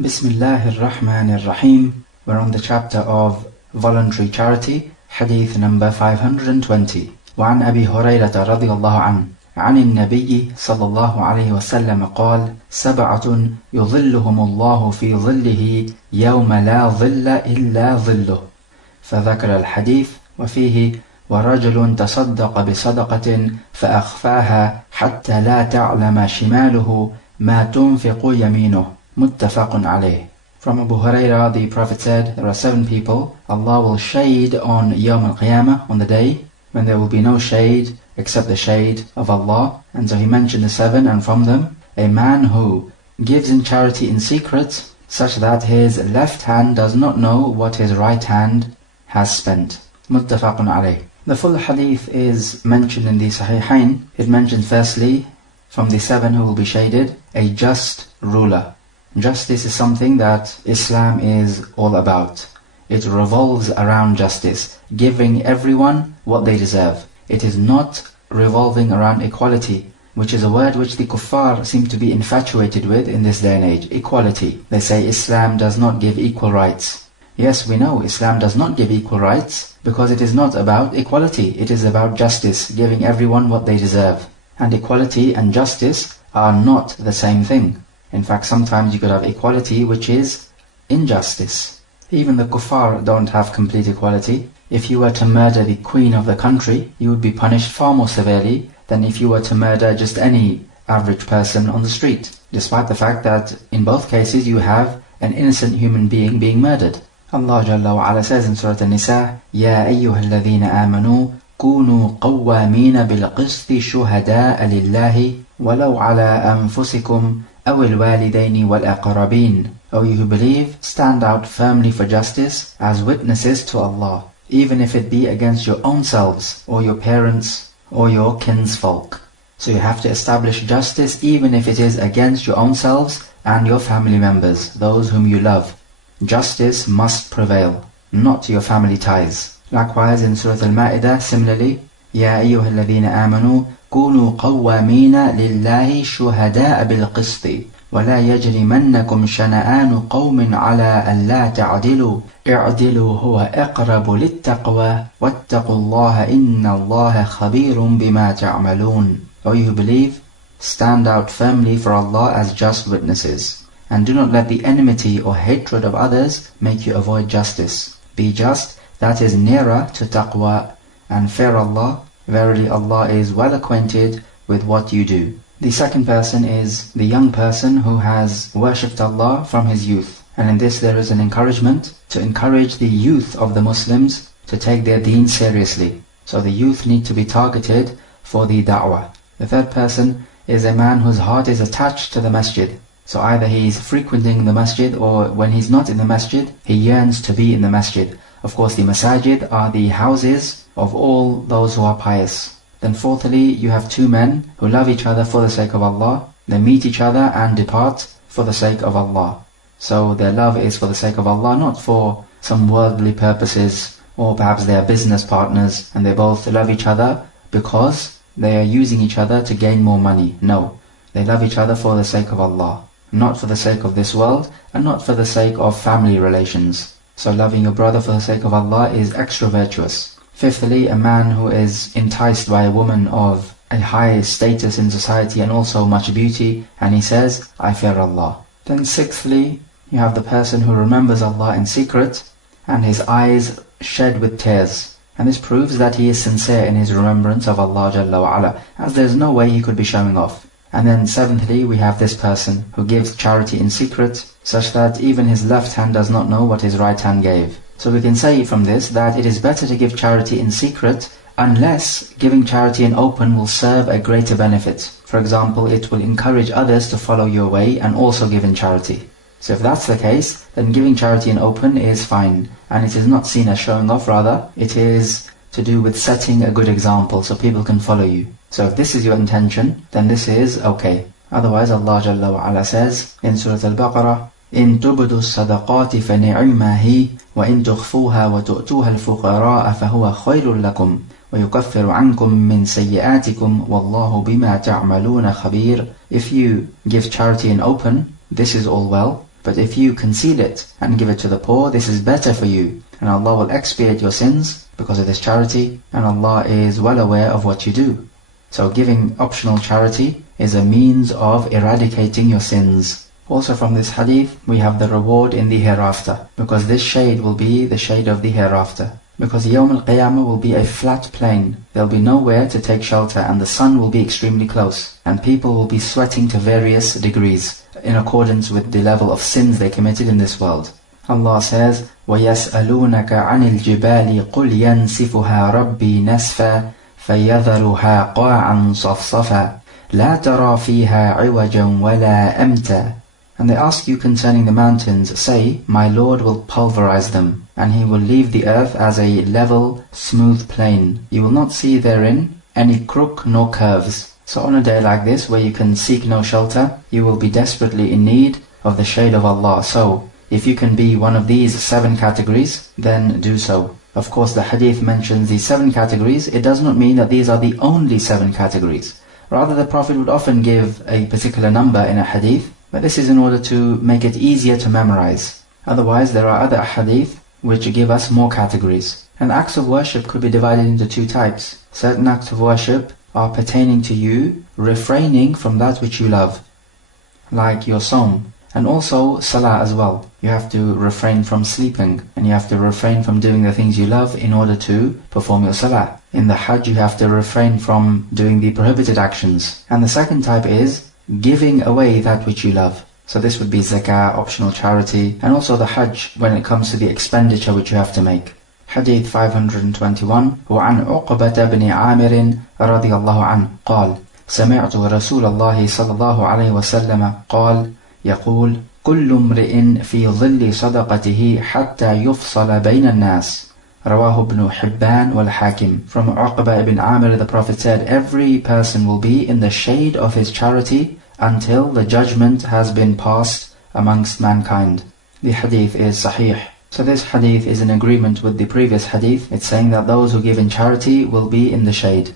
Bismillahir Rahmanir Rahim. We're on the chapter of voluntary charity, hadith number 520. وعن أبي هريرة رضي الله عنه عن النبي صلى الله عليه وسلم قال: سبعة يظلهم الله في ظله يوم لا ظل إلا ظله. فذكر الحديث وفيه: ورجل تصدق بصدقة فأخفاها حتى لا تعلم شماله ما تنفق يمينه. Muttafaqun alayh. From Abu Hurairah, the Prophet said, there are 7 people Allah will shade on Yawm al-Qiyamah, on the day when there will be no shade except the shade of Allah. And so he mentioned the 7, and from them, a man who gives in charity in secret, such that his left hand does not know what his right hand has spent. Muttafaqun alayh. The full hadith is mentioned in the Sahihain. It mentions firstly, from the 7 who will be shaded, a just ruler. Justice is something that Islam is all about. It revolves around justice, giving everyone what they deserve. It is not revolving around equality, which is a word which the kuffar seem to be infatuated with in this day and age. Equality. They say Islam does not give equal rights. Yes, we know Islam does not give equal rights because it is not about equality. It is about justice, giving everyone what they deserve. And equality and justice are not the same thing. In fact, sometimes you could have equality which is injustice. Even the kuffar don't have complete equality. If you were to murder the queen of the country, you would be punished far more severely than if you were to murder just any average person on the street, despite the fact that in both cases you have an innocent human being murdered. Allah Jalla wa Ala says in Surah An-Nisa, يَا أَيُّهَا الَّذِينَ آمَنُوا كُونُوا قَوَّامِينَ بِالْقِسْطِ شُهَدَاءَ لِلَّهِ وَلَوْ عَلَىٰ أَنفُسِكُمْ أَوِ الْوَالِدَيْنِ وَالْأَقْرَبِينَ. O you who believe, stand out firmly for justice as witnesses to Allah, even if it be against your own selves, or your parents, or your kinsfolk. So you have to establish justice even if it is against your own selves and your family members, those whom you love. Justice must prevail, not your family ties. Likewise in Surah Al-Ma'idah, similarly, يَا أَيُّهَا الَّذِينَ آمَنُوا كونوا قوامين لله شهداء بالقسط ولا يجرمنكم شنآن قوم على ألا تعدلوا اعدلوا هو أقرب للتقوى واتقوا الله إن الله خبير بما تعملون. O you who believe, stand out firmly for Allah as just witnesses, and do not let the enmity or hatred of others make you avoid justice. Be just, that is nearer to taqwa, and fear Allah. Verily Allah is well acquainted with what you do. The second person is the young person who has worshipped Allah from his youth. And in this there is an encouragement to encourage the youth of the Muslims to take their deen seriously. So the youth need to be targeted for the da'wah. The third person is a man whose heart is attached to the masjid. So either he is frequenting the masjid, or when he's not in the masjid, he yearns to be in the masjid. Of course, the masajid are the houses of all those who are pious. Then fourthly, you have 2 men who love each other for the sake of Allah. They meet each other and depart for the sake of Allah. So their love is for the sake of Allah, not for some worldly purposes, or perhaps they are business partners and they both love each other because they are using each other to gain more money. No, they love each other for the sake of Allah, not for the sake of this world, and not for the sake of family relations. So loving your brother for the sake of Allah is extra virtuous. Fifthly, a man who is enticed by a woman of a high status in society and also much beauty, and he says, I fear Allah. Then sixthly, you have the person who remembers Allah in secret, and his eyes shed with tears. And this proves that he is sincere in his remembrance of Allah Jalla wa Ala, as there is no way he could be showing off. And then seventhly, we have this person who gives charity in secret, such that even his left hand does not know what his right hand gave. So we can say from this that it is better to give charity in secret unless giving charity in open will serve a greater benefit. For example, it will encourage others to follow your way and also give in charity. So if that's the case, then giving charity in open is fine, and it is not seen as showing off, rather it is to do with setting a good example so people can follow you. So if this is your intention, then this is okay. Otherwise, Allah Jalla wa Ala says in Surah Al-Baqarah, إن تبدوا الصدقات فنعما هي وإن تخفوها وتؤتوها الفقراء فهو خير لكم ويكفر عنكم من سيئاتكم والله بما تعملون خبير. If you give charity in open, this is all well. But if you conceal it and give it to the poor, this is better for you, and Allah will expiate your sins because of this charity, and Allah is well aware of what you do. So giving optional charity is a means of eradicating your sins. Also from this hadith, we have the reward in the hereafter, because this shade will be the shade of the hereafter. Because Yawm al-Qiyamah will be a flat plain. There will be nowhere to take shelter, and the sun will be extremely close. And people will be sweating to various degrees, in accordance with the level of sins they committed in this world. Allah says, وَيَسْأَلُونَكَ عَنِ الْجِبَالِ قُلْ يَنْسِفُهَا رَبِّي نَسْفًا فَيَذَرُهَا قَاعًا صَفْصَفًا لَا تَرَى فِيهَا عِوَجًا وَلَا أَمْتًا. And they ask you concerning the mountains, say, my Lord will pulverize them, and He will leave the earth as a level, smooth plain. You will not see therein any crook nor curves. So on a day like this, where you can seek no shelter, you will be desperately in need of the shade of Allah. So, if you can be one of these 7 categories, then do so. Of course, the hadith mentions these 7 categories. It does not mean that these are the only 7 categories. Rather, the Prophet would often give a particular number in a hadith, but this is in order to make it easier to memorize. Otherwise, there are other hadith which give us more categories. And acts of worship could be divided into 2 types. Certain acts of worship are pertaining to you refraining from that which you love, like your sawm, and also salah as well. You have to refrain from sleeping, and you have to refrain from doing the things you love in order to perform your salah. In the Hajj, you have to refrain from doing the prohibited actions. And the second type is giving away that which you love. So this would be zakah, optional charity, and also the Hajj when it comes to the expenditure which you have to make. Hadith 521. وعن عقبة بن عامر رضي الله عنه قال سمعت رسول الله صلى الله عليه وسلم قال يقول كل امرئ في ظل صدقته حتى يفصل بين الناس رواه ابن حبان والحاكم. From Uqba ibn Amir, the Prophet said, every person will be in the shade of his charity until the judgment has been passed amongst mankind. The hadith is sahih. So this hadith is in agreement with the previous hadith. It's saying that those who give in charity will be in the shade.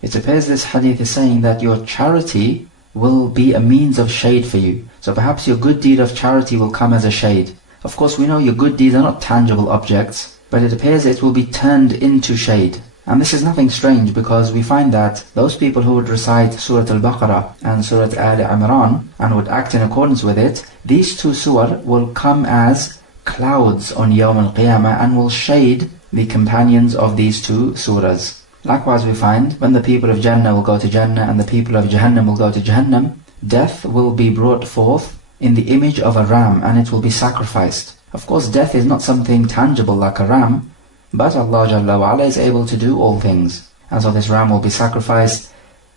It appears this hadith is saying that your charity will be a means of shade for you. So perhaps your good deed of charity will come as a shade. Of course, we know your good deeds are not tangible objects, but it appears it will be turned into shade. And this is nothing strange, because we find that those people who would recite Surah Al-Baqarah and Surah Al-Imran and would act in accordance with it, these 2 surah will come as clouds on Yawm al-Qiyamah and will shade the companions of these 2 surahs. Likewise, we find when the people of Jannah will go to Jannah and the people of Jahannam will go to Jahannam, death will be brought forth in the image of a ram, and it will be sacrificed. Of course, death is not something tangible like a ram, but Allah Jalla wa Ala is able to do all things. And so this ram will be sacrificed,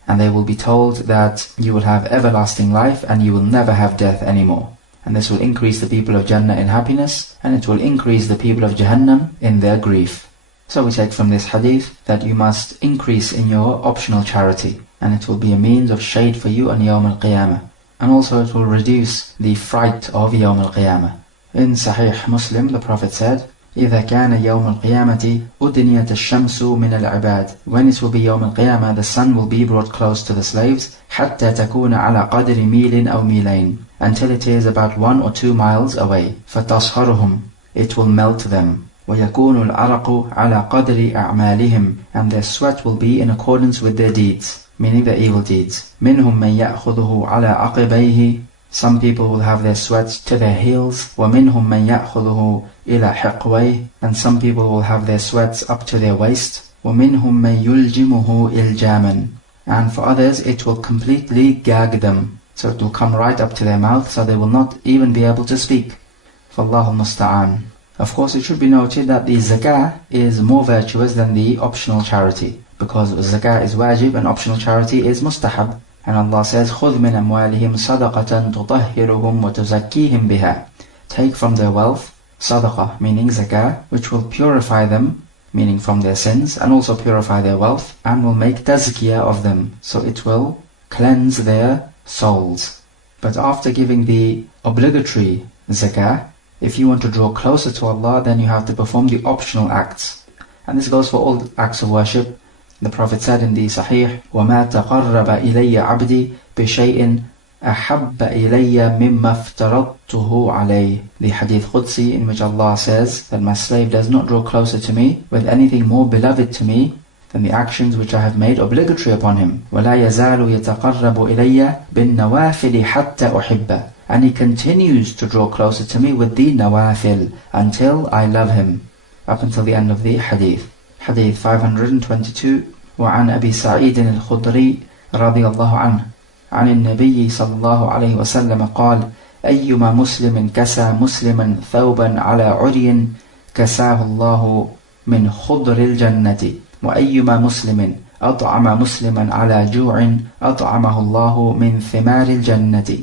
and they will be told that you will have everlasting life and you will never have death anymore. And this will increase the people of Jannah in happiness, and it will increase the people of Jahannam in their grief. So we take from this hadith that you must increase in your optional charity, and it will be a means of shade for you on Yawm al-Qiyamah. And also it will reduce the fright of Yawm al-Qiyamah. In Sahih Muslim, the Prophet said, إِذَا كَانَ يَوْمُ الْقِيَامَةِ أُدْنِيَتَ الشَّمْسُ مِنَ الْعِبَادِ. When it will be Yawm al-Qiyamah, the sun will be brought close to the slaves, حَتَّى تَكُونَ عَلَى قَدْرِ مِيلٍ أَوْ مِيلَيْنِ, until it is about 1 or 2 miles away. فَتَصْهَرُهُمْ, it will melt them. وَيَكُونُ الْعَرَقُ عَلَى قَدْرِ أَعْمَالِهِمْ, and their sweat will be in accordance with their deeds, meaning their evil deeds. مِنْهُمْ مَنْ يَأْخُذُهُ عَلَى عَقِبَيْهِ, some people will have their sweats to their heels. وَمِنْهُمْ مَنْ يَأْخُذُهُ إِلَى حِقْوَيْهِ, and some people will have their sweats up to their waist. وَمِنْهُمْ مَنْ يُلْجِمُهُ إِلْجَامًا, and for others it will completely gag them. So it will come right up to their mouth, so they will not even be able to speak. فَاللَّهُ الْمُسْتَعَانِ. Of course, it should be noted that the zakah is more virtuous than the optional charity, because zakah is wajib and optional charity is mustahab. And Allah says, خُذْ مِنْ أَمْوَالِهِمْ صَدَقَةً تُطَهِّرُهُمْ وَتُزَكِّيهِمْ بِهَا. Take from their wealth sadaqah, meaning zakah, which will purify them, meaning from their sins, and also purify their wealth, and will make tazkiyah of them, so it will cleanse their souls. But after giving the obligatory zakah, if you want to draw closer to Allah, then you have to perform the optional acts. And this goes for all acts of worship. The Prophet said in the Sahih, وَمَا تَقَرَّبَ إِلَيَّ عَبْدِي بِشَيْءٍ أحب إلي مما افترضته عليه. The Hadith Qudsi, in which Allah says that my slave does not draw closer to me with anything more beloved to me than the actions which I have made obligatory upon him. ولا يزال يتقرب إلي بالنوافل حتى أحبه. And he continues to draw closer to me with the nawafil until I love him. Up until the end of the Hadith. Hadith 522. وعن أبي سعيد الخدري رضي الله عنه عن النبي صلى الله عليه وسلم قال: أيما مسلم كسى مسلما ثوبا على عري كساه الله من خضر الجنة، وأيما مسلم أطعم مسلما على جوع أطعمه الله من ثمار الجنة،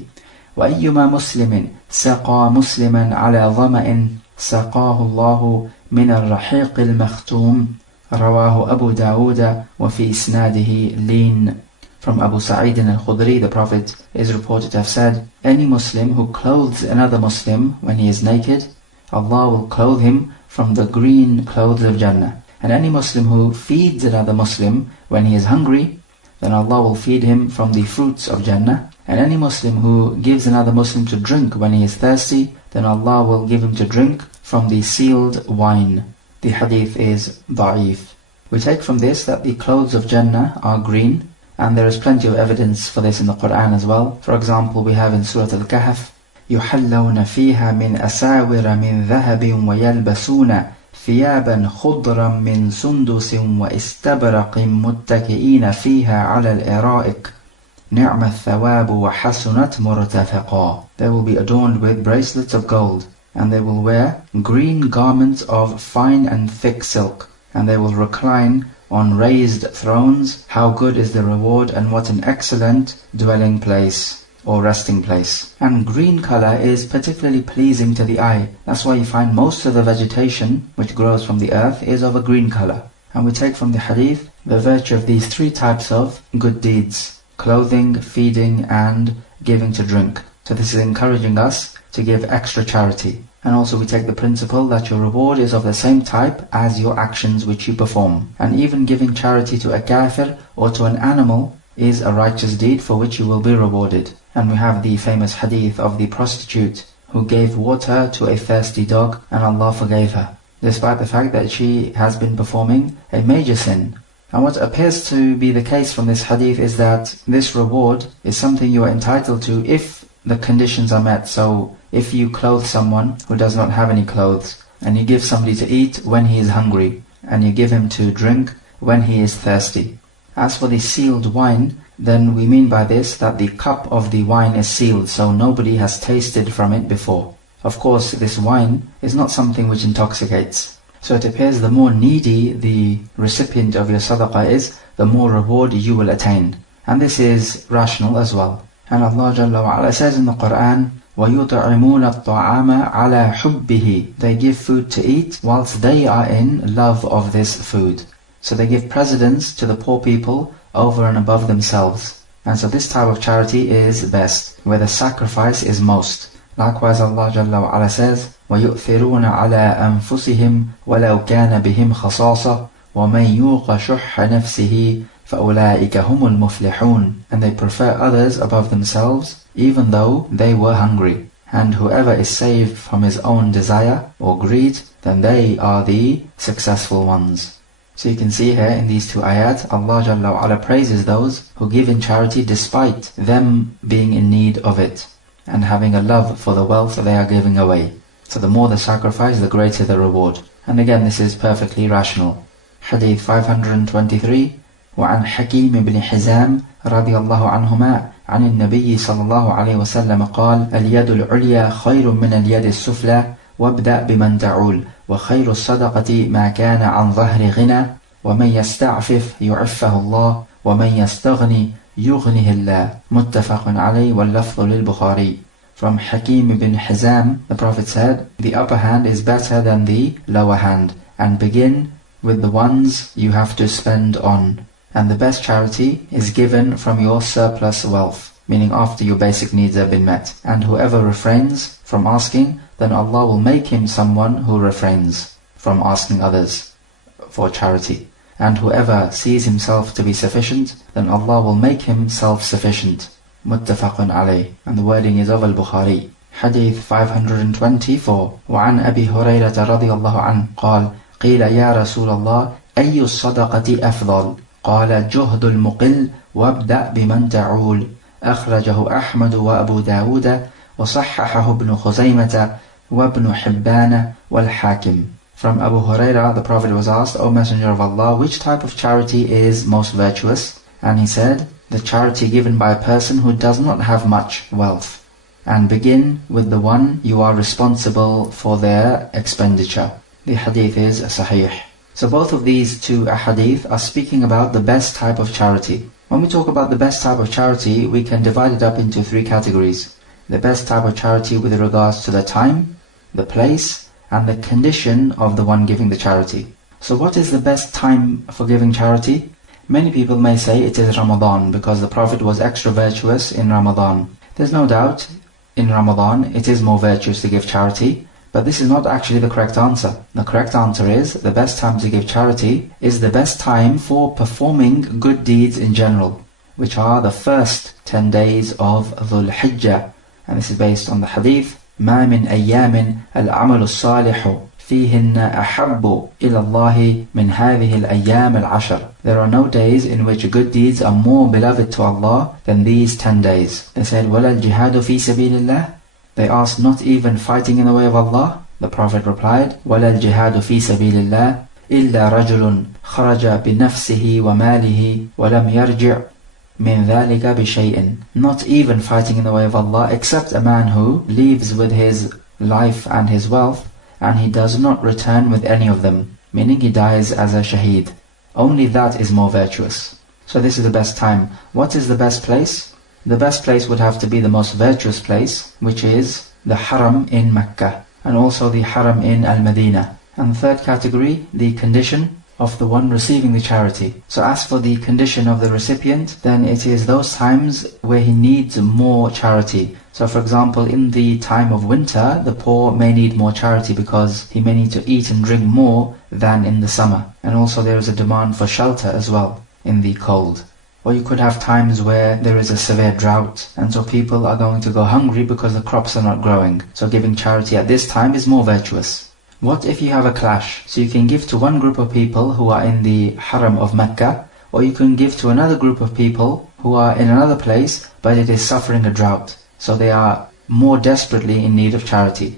وأيما مسلم سقى مسلما على ظمأ سقاه الله من الرحيق المختوم. رواه أبو داود وفي إسناده لين. From Abu Sa'id al-Khudri, the Prophet is reported to have said, any Muslim who clothes another Muslim when he is naked, Allah will clothe him from the green clothes of Jannah. And any Muslim who feeds another Muslim when he is hungry, then Allah will feed him from the fruits of Jannah. And any Muslim who gives another Muslim to drink when he is thirsty, then Allah will give him to drink from the sealed wine. The hadith is da'if. We take from this that the clothes of Jannah are green, and there is plenty of evidence for this in the Quran as well. For example, we have in Surah Al-Kahf, يُحَلَّوْنَ فِيهَا مِنْ أَسَاوِرَ مِنْ ذَهَبٍ وَيَلْبَسُونَ ثِيَابًا خُضْرًا مِنْ سُنْدُسٍ وَإِسْتَبْرَقٍ مُتَّكِئِينَ فِيهَا عَلَى الْإِرَائِكِ نِعْمَ الثَّوَابُ وَحَسُنَتْ مُرْتَفِقًا. They will be adorned with bracelets of gold, and they will wear green garments of fine and thick silk, and they will recline on raised thrones. How good is the reward, and what an excellent dwelling place or resting place. And green color is particularly pleasing to the eye. That's why you find most of the vegetation which grows from the earth is of a green color. And we take from the hadith the virtue of these three types of good deeds: clothing, feeding, and giving to drink. So this is encouraging us to give extra charity. And also we take the principle that your reward is of the same type as your actions which you perform. And even giving charity to a kafir or to an animal is a righteous deed for which you will be rewarded. And we have the famous hadith of the prostitute who gave water to a thirsty dog, and Allah forgave her, despite the fact that she has been performing a major sin. And what appears to be the case from this hadith is that this reward is something you are entitled to if the conditions are met. So if you clothe someone who does not have any clothes, and you give somebody to eat when he is hungry, and you give him to drink when he is thirsty. As for the sealed wine, then we mean by this that the cup of the wine is sealed, so nobody has tasted from it before. Of course, this wine is not something which intoxicates. So it appears the more needy the recipient of your sadaqah is, the more reward you will attain. And this is rational as well. And Allah Jalla wa Ala says in the Quran, وَيُطْعِمُونَ الطَّعَامَ عَلَى حُبِّهِ. They give food to eat whilst they are in love of this food. So they give precedence to the poor people over and above themselves. And so this type of charity is best, where the sacrifice is most. Likewise Allah Jalla wa Ala says, وَيُؤْثِرُونَ عَلَى أَنفُسِهِمْ وَلَوْ كَانَ بِهِمْ خَصَاصَةٌ وَمَنْ يُوقَ شُحَّ نَفْسِهِ فَأُولَٰئِكَ هُمُ الْمُفْلِحُونَ. And they prefer others above themselves, even though they were hungry. And whoever is saved from his own desire or greed, then they are the successful ones. So you can see here in these two ayat, Allah Jalla wa Ala praises those who give in charity despite them being in need of it, and having a love for the wealth that they are giving away. So the more the sacrifice, the greater the reward. And again, this is perfectly rational. Hadith 523. وعن حكيم بن حزام رضي الله عنهما عن النبي صلى الله عليه وسلم قال: اليد العليا خير من اليد السفلى وابدأ بمن تعول وخير الصدقة ما كان عن ظهر غنى ومن يستعفف يعفه الله ومن يستغني يغنه الله. متفق عليه واللفظ للبخاري. From Hakim ibn Hizam, the Prophet said, the upper hand is better than the lower hand, and begin with the ones you have to spend on. And the best charity is given from your surplus wealth, meaning after your basic needs have been met. And whoever refrains from asking, then Allah will make him someone who refrains from asking others for charity. And whoever sees himself to be sufficient, then Allah will make him self-sufficient. muttafaqun alayh. And the wording is of Al-Bukhari. Hadith 524. وعن أبي هريرة رضي الله عنه قال قيل يا رسول الله أي الصدقة أفضل؟ قال جهد المقل وابدأ بمن تعول. أخرجه أحمد وأبو داود وصححه ابن خزيمة وابن حبان والحاكم. From Abu Hurairah, the Prophet was asked, O Messenger of Allah, which type of charity is most virtuous? And he said, the charity given by a person who does not have much wealth. And begin with the one you are responsible for their expenditure. The hadith is sahih. So both of these two hadith are speaking about the best type of charity. When we talk about the best type of charity, we can divide it up into three categories. The best type of charity with regards to the time, the place, and the condition of the one giving the charity. So what is the best time for giving charity? Many people may say it is Ramadan because the Prophet was extra virtuous in Ramadan. There's no doubt in Ramadan it is more virtuous to give charity, but this is not actually the correct answer. The correct answer is the best time to give charity is the best time for performing good deeds in general, which are the first 10 days of Dhul Hijjah. And this is based on the hadith, ما من أيام العمل الصالح فيهن أحب إلى الله من هذه الأيام العشر. There are no days in which good deeds are more beloved to Allah than these 10 days. They said, وَلَا الْجِهَادُ فِي سَبِيلِ اللَّهِ. They asked, not even fighting in the way of Allah? The Prophet replied, وَلَا الْجِهَادُ فِي سَبِيلِ اللَّهِ إِلَّا رَجُلٌ خَرَجَ بِنَفْسِهِ وَمَالِهِ وَلَمْ يَرْجِعْ مِنْ ذَلِكَ بِشَيْءٍ. Not even fighting in the way of Allah, except a man who leaves with his life and his wealth, and he does not return with any of them, meaning he dies as a shaheed. Only that is more virtuous. So this is the best time. What is the best place? The best place would have to be the most virtuous place, which is the Haram in Mecca, and also the Haram in Al-Madinah. And the third category, the condition of the one receiving the charity. So as for the condition of the recipient, then it is those times where he needs more charity. So for example, in the time of winter, the poor may need more charity because he may need to eat and drink more than in the summer. And also there is a demand for shelter as well in the cold. Or you could have times where there is a severe drought, and so people are going to go hungry because the crops are not growing. So giving charity at this time is more virtuous. What if you have a clash? So you can give to one group of people who are in the Haram of Mecca, or you can give to another group of people who are in another place, but it is suffering a drought. So they are more desperately in need of charity.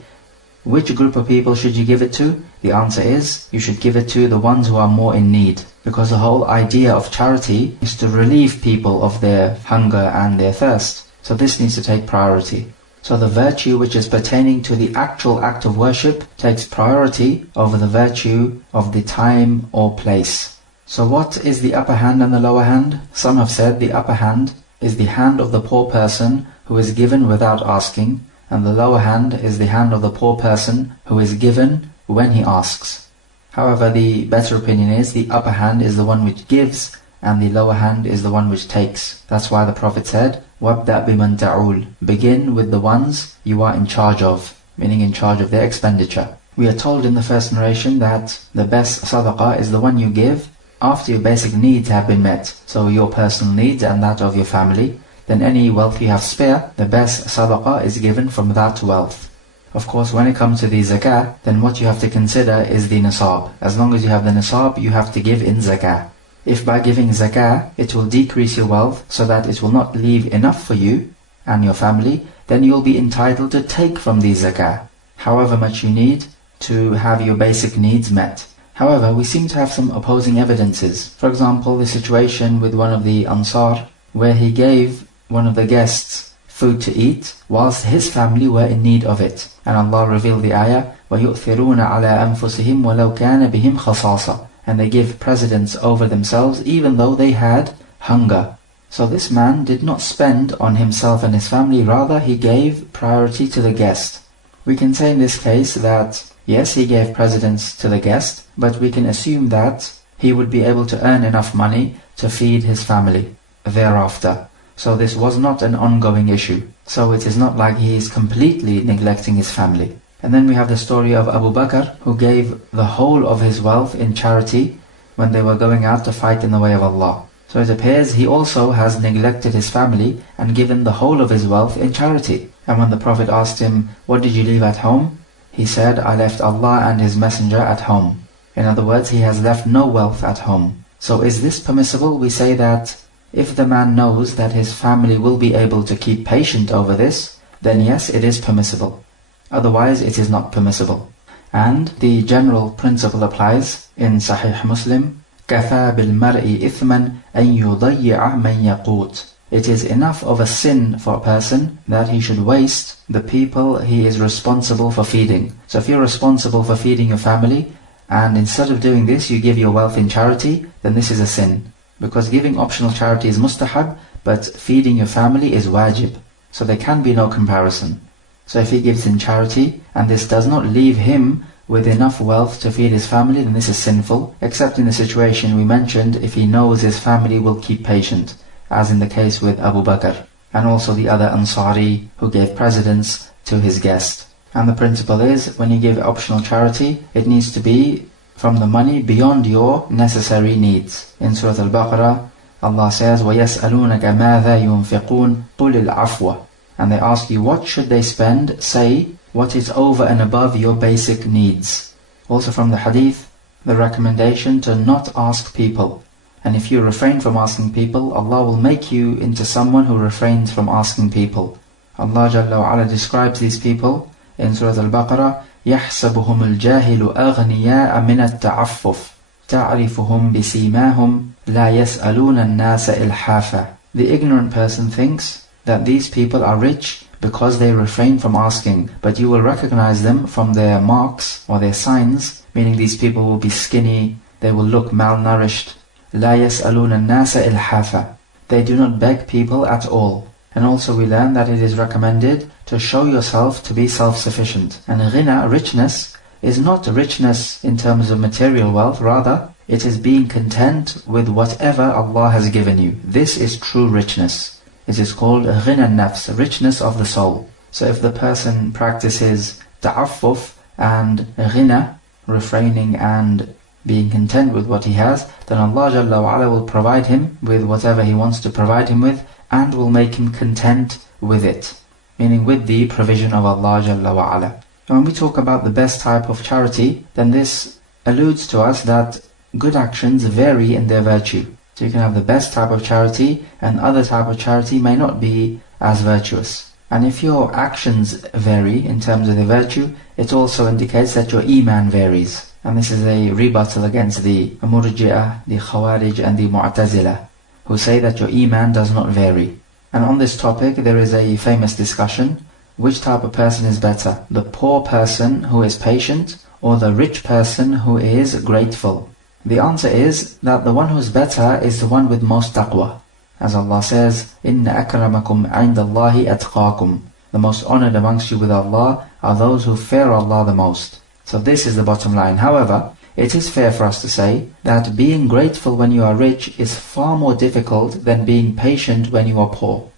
Which group of people should you give it to? The answer is, you should give it to the ones who are more in need. Because the whole idea of charity is to relieve people of their hunger and their thirst. So this needs to take priority. So the virtue which is pertaining to the actual act of worship takes priority over the virtue of the time or place. So what is the upper hand and the lower hand? Some have said the upper hand is the hand of the poor person who is given without asking, and the lower hand is the hand of the poor person who is given when he asks. However, the better opinion is the upper hand is the one which gives, and the lower hand is the one which takes. That's why the Prophet said, وَابْدَأْ بِمَنْ تَعُولُ. Begin with the ones you are in charge of, meaning in charge of their expenditure. We are told in the first narration that the best sadaqah is the one you give after your basic needs have been met. So your personal needs and that of your family. Then any wealth you have spare, the best sadaqah is given from that wealth. Of course, when it comes to the zakah, then what you have to consider is the nisab. As long as you have the nisab, you have to give in zakah. If by giving zakah, it will decrease your wealth so that it will not leave enough for you and your family, then you will be entitled to take from the zakah, however much you need to have your basic needs met. However, we seem to have some opposing evidences. For example, the situation with one of the Ansar, where he gave one of the guests food to eat, whilst his family were in need of it. And Allah revealed the ayah, وَيُؤْثِرُونَ عَلَىٰ أَنفُسِهِمْ وَلَوْ كَانَ بِهِمْ خَصَاصَةٌ. And they give precedence over themselves even though they had hunger. So this man did not spend on himself and his family, rather he gave priority to the guest. We can say in this case that yes, he gave precedence to the guest, but we can assume that he would be able to earn enough money to feed his family thereafter. So this was not an ongoing issue. So it is not like he is completely neglecting his family. And then we have the story of Abu Bakr, who gave the whole of his wealth in charity when they were going out to fight in the way of Allah. So it appears he also has neglected his family and given the whole of his wealth in charity. And when the Prophet asked him, "What did you leave at home?" he said, "I left Allah and His Messenger at home." In other words, he has left no wealth at home. So is this permissible? We say that if the man knows that his family will be able to keep patient over this, then yes, it is permissible. Otherwise, it is not permissible. And the general principle applies in Sahih Muslim, كَفَى بِالْمَرْءِ إِثْمًا أَن يُضَيِّعَ مَنْ يَقُوتُ. It is enough of a sin for a person that he should waste the people he is responsible for feeding. So if you're responsible for feeding your family, and instead of doing this you give your wealth in charity, then this is a sin. Because giving optional charity is mustahab, but feeding your family is wajib. So there can be no comparison. So if he gives in charity, and this does not leave him with enough wealth to feed his family, then this is sinful, except in the situation we mentioned, if he knows his family will keep patient, as in the case with Abu Bakr, and also the other Ansari who gave precedence to his guest. And the principle is, when you give optional charity, it needs to be from the money beyond your necessary needs. In Surah Al-Baqarah, Allah says, وَيَسْأَلُونَكَ مَاذَا يُنْفِقُونَ قُلِ الْعَفْوَ. And they ask you, what should they spend? Say, what is over and above your basic needs. Also from the hadith, the recommendation to not ask people. And if you refrain from asking people, Allah will make you into someone who refrains from asking people. Allah Jalla wa Ala describes these people in Surah Al-Baqarah, يَحْسَبُهُمُ الْجَاهِلُ أَغْنِيَاءَ مِنَ التَّعَفُّفِ تَعْرِفُهُمْ بِسِيمَاهُمْ لَا يَسْأَلُونَ النَّاسَ إِلْحَافًا. The ignorant person thinks that these people are rich because they refrain from asking, but you will recognize them from their marks or their signs, meaning these people will be skinny, they will look malnourished. لَا يَسْأَلُونَ النَّاسَ إِلْحَافًا. They do not beg people at all. And also we learn that it is recommended to show yourself to be self-sufficient. And ghina, richness, is not richness in terms of material wealth, rather it is being content with whatever Allah has given you. This is true richness. It is called ghina nafs, richness of the soul. So if the person practices ta'affuf and ghina, refraining and being content with what he has, then Allah Jalla wa Ala will provide him with whatever He wants to provide him with, and will make him content with it, meaning with the provision of Allah Jalla wa Ala. And when we talk about the best type of charity, then this alludes to us that good actions vary in their virtue. So you can have the best type of charity, and other type of charity may not be as virtuous. And if your actions vary in terms of their virtue, it also indicates that your iman varies. And this is a rebuttal against the Murji'ah, the Khawarij and the Mu'tazila, who say that your iman does not vary. And on this topic there is a famous discussion, which type of person is better? The poor person who is patient, or the rich person who is grateful? The answer is that the one who is better is the one with most taqwa. As Allah says, إِنَّ أَكْرَمَكُمْ عِنْدَ اللَّهِ أَتْقَاكُمْ. The most honored amongst you with Allah are those who fear Allah the most. So this is the bottom line. However, it is fair for us to say that being grateful when you are rich is far more difficult than being patient when you are poor.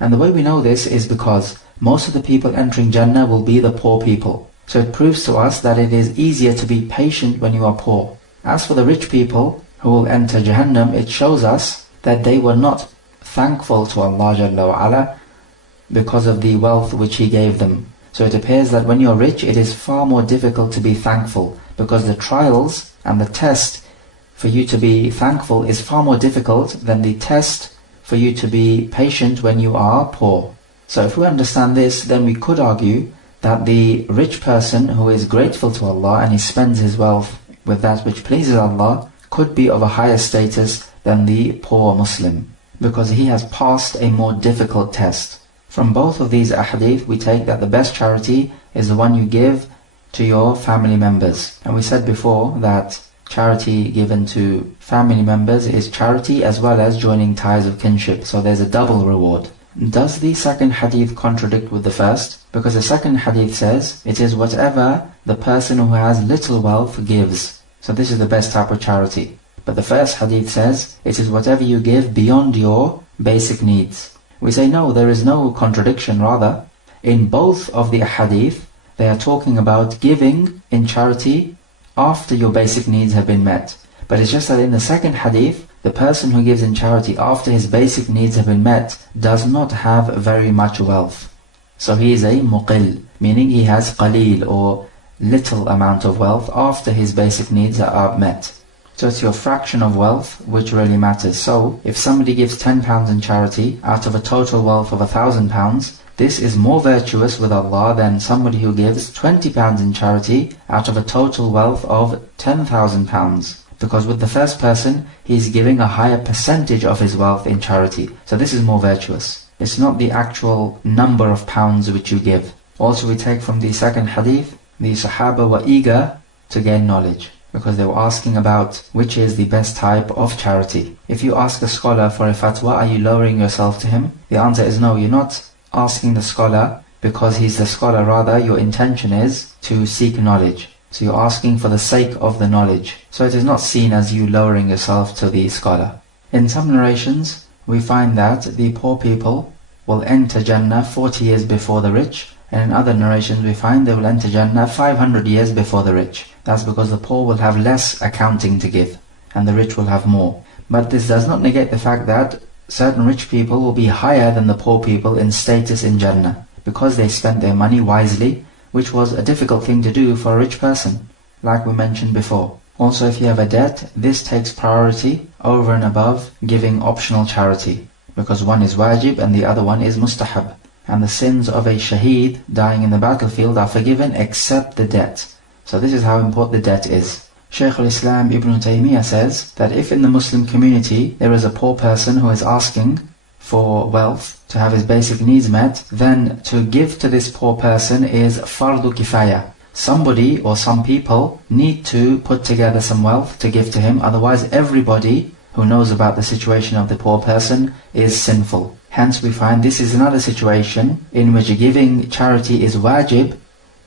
And the way we know this is because most of the people entering Jannah will be the poor people. So it proves to us that it is easier to be patient when you are poor. As for the rich people who will enter Jahannam, it shows us that they were not thankful to Allah Jalla wa Ala because of the wealth which He gave them. So it appears that when you're rich, it is far more difficult to be thankful, because the trials and the test for you to be thankful is far more difficult than the test for you to be patient when you are poor. So if we understand this, then we could argue that the rich person who is grateful to Allah and he spends his wealth with that which pleases Allah could be of a higher status than the poor Muslim, because he has passed a more difficult test. From both of these ahadith, we take that the best charity is the one you give to your family members. And we said before that charity given to family members is charity as well as joining ties of kinship. So there's a double reward. Does the second hadith contradict with the first? Because the second hadith says, it is whatever the person who has little wealth gives. So this is the best type of charity. But the first hadith says, it is whatever you give beyond your basic needs. We say no, there is no contradiction. Rather, in both of the hadith, they are talking about giving in charity after your basic needs have been met. But it's just that in the second hadith, the person who gives in charity after his basic needs have been met does not have very much wealth. So he is a muqil, meaning he has qalil or little amount of wealth after his basic needs are met. So it's your fraction of wealth which really matters. So if somebody gives £10 in charity out of a total wealth of £1,000, this is more virtuous with Allah than somebody who gives £20 in charity out of a total wealth of £10,000. Because with the first person, he's giving a higher percentage of his wealth in charity. So this is more virtuous. It's not the actual number of pounds which you give. Also we take from the second hadith, the Sahaba were eager to gain knowledge, because they were asking about which is the best type of charity. If you ask a scholar for a fatwa, are you lowering yourself to him? The answer is no, you're not asking the scholar because he's the scholar, rather your intention is to seek knowledge. So you're asking for the sake of the knowledge. So it is not seen as you lowering yourself to the scholar. In some narrations, we find that the poor people will enter Jannah 40 years before the rich, and in other narrations we find they will enter Jannah 500 years before the rich. That's because the poor will have less accounting to give, and the rich will have more. But this does not negate the fact that certain rich people will be higher than the poor people in status in Jannah, because they spent their money wisely, which was a difficult thing to do for a rich person, like we mentioned before. Also, if you have a debt, this takes priority over and above giving optional charity, because one is wajib and the other one is mustahab. And the sins of a shaheed dying in the battlefield are forgiven except the debt. So this is how important the debt is. Shaykh al-Islam Ibn Taymiyyah says that if in the Muslim community there is a poor person who is asking for wealth to have his basic needs met, then to give to this poor person is fardu kifaya. Somebody or some people need to put together some wealth to give to him, otherwise everybody who knows about the situation of the poor person is sinful. Hence we find this is another situation in which giving charity is wajib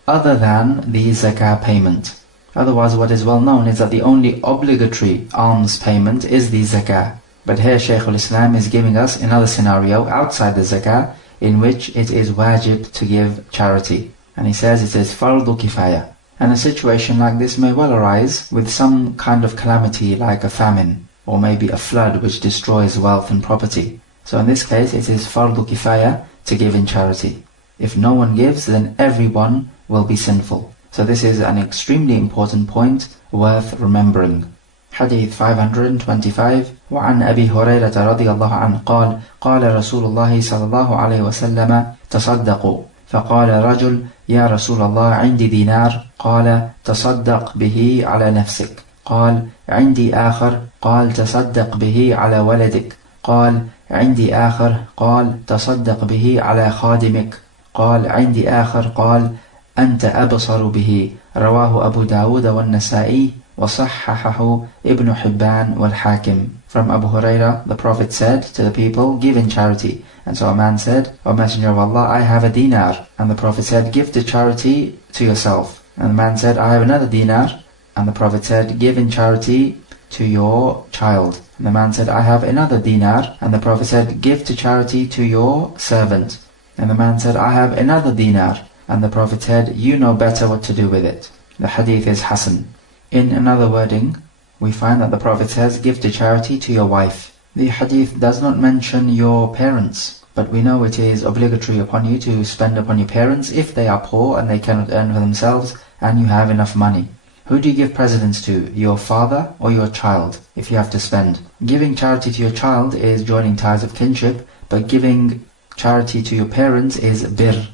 other than the zakah payment. Otherwise what is well known is that the only obligatory alms payment is the zakah. But here Shaykh al-Islam is giving us another scenario outside the zakah in which it is wajib to give charity. And he says it is fardu kifaya. And a situation like this may well arise with some kind of calamity like a famine, or maybe a flood which destroys wealth and property. So in this case it is fardu kifaya to give in charity. If no one gives, then everyone will be sinful. So this is an extremely important point worth remembering. Hadith 525 وعن أبي هريرة رضي الله عنه قال قال رسول الله صلى الله عليه وسلم تصدقوا فقال رجل يا رسول الله عندي دينار قال تصدق به على نفسك قال عندي آخر قال تصدق به على ولدك قال عندي آخر قال تصدق به على خادمك قال عندي آخر قال أنت أبصر به رواه أبو داود والنسائي وصححه ابن حبان والحاكم. From Abu Hurairah, the Prophet said to the people, give in charity. And so a man said, O Messenger of Allah, I have a dinar. And the Prophet said, give the charity to yourself. And the man said, I have another dinar. And the Prophet said, give in charity to your child. And the man said, I have another dinar. And the Prophet said, give to charity to your servant. And the man said, I have another dinar. And the Prophet said, you know better what to do with it. The hadith is Hasan. In another wording, we find that the Prophet says, give to charity to your wife. The hadith does not mention your parents, but we know it is obligatory upon you to spend upon your parents if they are poor and they cannot earn for themselves and you have enough money. Who do you give precedence to, your father or your child, if you have to spend? Giving charity to your child is joining ties of kinship, but giving charity to your parents is birr,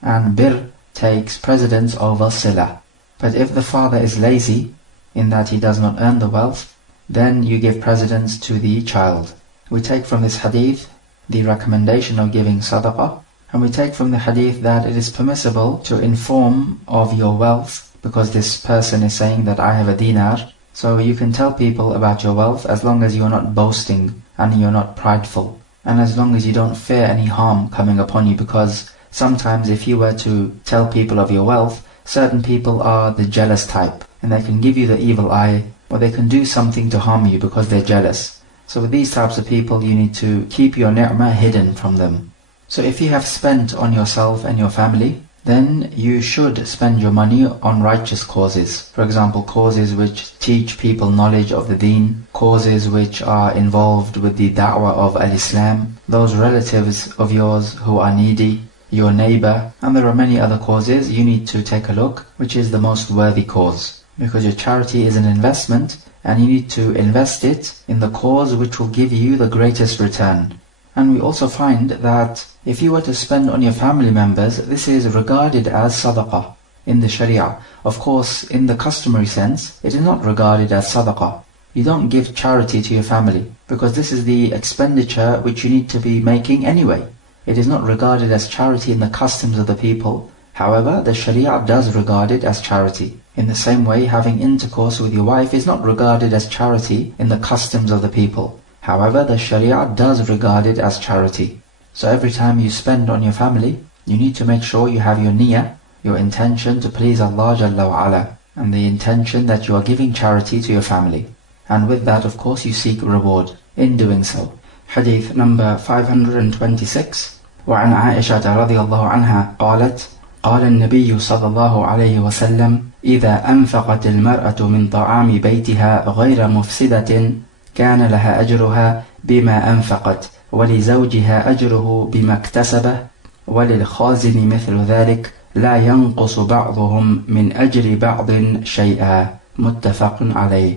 and birr takes precedence over sila. But if the father is lazy, in that he does not earn the wealth, then you give precedence to the child. We take from this hadith the recommendation of giving sadaqah, and we take from the hadith that it is permissible to inform of your wealth, because this person is saying that I have a dinar, so you can tell people about your wealth as long as you're not boasting and you're not prideful, and as long as you don't fear any harm coming upon you, because sometimes if you were to tell people of your wealth, certain people are the jealous type, and they can give you the evil eye, or they can do something to harm you because they're jealous. So with these types of people, you need to keep your ni'mah hidden from them. So if you have spent on yourself and your family, then you should spend your money on righteous causes. For example, causes which teach people knowledge of the deen, causes which are involved with the da'wah of al-Islam, those relatives of yours who are needy, your neighbor, and there are many other causes. You need to take a look which is the most worthy cause. Because your charity is an investment, and you need to invest it in the cause which will give you the greatest return. And we also find that if you were to spend on your family members, this is regarded as sadaqah in the Sharia. Of course, in the customary sense, it is not regarded as sadaqah. You don't give charity to your family, because this is the expenditure which you need to be making anyway. It is not regarded as charity in the customs of the people. However, the Sharia does regard it as charity. In the same way, having intercourse with your wife is not regarded as charity in the customs of the people. However, the Sharia does regard it as charity. So every time you spend on your family, you need to make sure you have your niyyah, your intention to please Allah Jalla wa Ala, and the intention that you are giving charity to your family. And with that, of course, you seek reward in doing so. Hadith number 526. وعن عائشة رضي الله عنها قالت: قال النبي صلى الله عليه وسلم: إذا أنفقت المرأة من طعام بيتها غير مفسدة كان لها أجرها بما أنفقت، ولزوجها أجره بما اكتسبه، وللخازن مثل ذلك، لا ينقص بعضهم من أجر بعض شيئا. متفق عليه.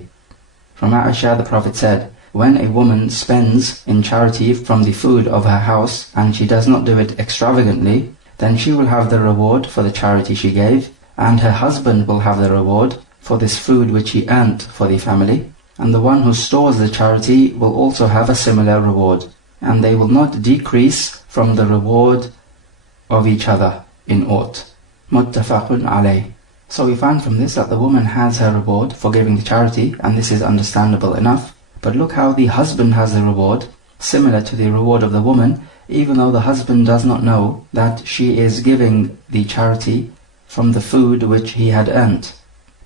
From Aisha, the Prophet said, when a woman spends in charity from the food of her house, and she does not do it extravagantly, then she will have the reward for the charity she gave, and her husband will have the reward for this food which he earned for the family, and the one who stores the charity will also have a similar reward, and they will not decrease from the reward of each other in aught. Muttafaqun alayh. So we find from this that the woman has her reward for giving the charity, and this is understandable enough. But look how the husband has the reward, similar to the reward of the woman, even though the husband does not know that she is giving the charity from the food which he had earned.